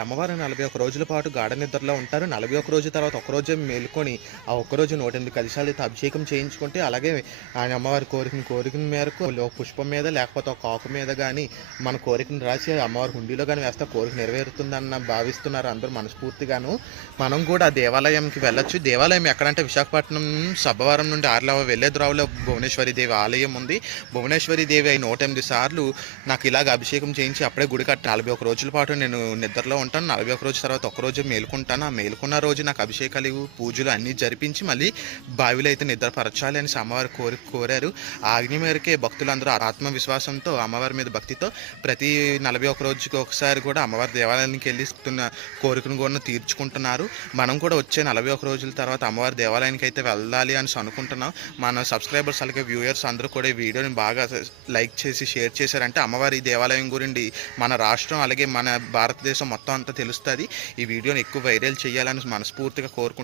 అమ్మవారు నలభై ఒక రోజుల పాటు గాఢ నిద్రలో ఉంటారు. నలభై ఒక రోజు తర్వాత ఒక రోజే మేలుకొని ఆ ఒక్క రోజు నూట ఎనిమిది కలశాలతో అభిషేకం చేయించుకుంటే అలాగే ఆయన అమ్మవారి కోరికను కోరిక మేరకు ఒక పుష్పం మీద లేకపోతే ఒక ఆకు మీద కానీ మన కోరికను రాసి అమ్మవారి హుండీలో కానీ వేస్తే కోరిక నెరవేరుతుందన్న భావిస్తున్నారు అందరూ మనస్ఫూర్తిగాను. మనం కూడా ఆ దేవాలయంకి వెళ్ళొచ్చు. దేవాలయం ఎక్కడంటే విశాఖపట్నం సబ్బవరం నుండి ఆర్లవ వెళ్ళే ద్రావులో భువనేశ్వరి దేవి ఆలయం ఉంది. భువనేశ్వరి దేవి అయి నూట ఎనిమిది సార్లు నాకు ఇలాగ అభిషేకం చేయించి అప్పుడే గుడి కట్టి నలభై ఒక రోజుల పాటు నేను నిద్రలో ఉంటాను. నలభై ఒక రోజు తర్వాత ఒక రోజు మేలుకుంటాను. ఆ మేలుకున్న రోజు నాకు అభిషేకాలు పూజలు అన్నీ జరిపించి మళ్ళీ బావిలో అయితే నిద్రపరచాలి అని అమ్మవారు కోరి కోరారు. ఆ ఆజ్ఞ మేరకే భక్తులందరూ ఆత్మవిశ్వాసంతో అమ్మవారి మీద భక్తితో ప్రతి నలభై ఒక రోజుకి ఒకసారి కూడా అమ్మవారి దేవాలయానికి వెళ్ళిస్తున్న కోరికను కూడా తీర్చుకుంటున్నారు. మనం కూడా వచ్చే నలభై ఒక రోజుల తర్వాత అమ్మవారి దేవాలయానికి అయితే వెళ్ళాలి అని అనుకుంటున్నాం. మన సబ్స్క్రైబర్స్ అలాగే వ్యూయర్స్ అందరూ కూడా ఈ వీడియోని బాగా లైక్ చేసి షేర్ చేశారంటే అమ్మవారి దేవాలయం గురించి మన రాష్ట్రం అలాగే మన భారతదేశం మొత్తం మొత్తం అంతా తెలుస్తుంది. ఈ వీడియోని ఎక్కువ వైరల్ చేయాలని మనస్ఫూర్తిగా కోరుకుంటున్నాను.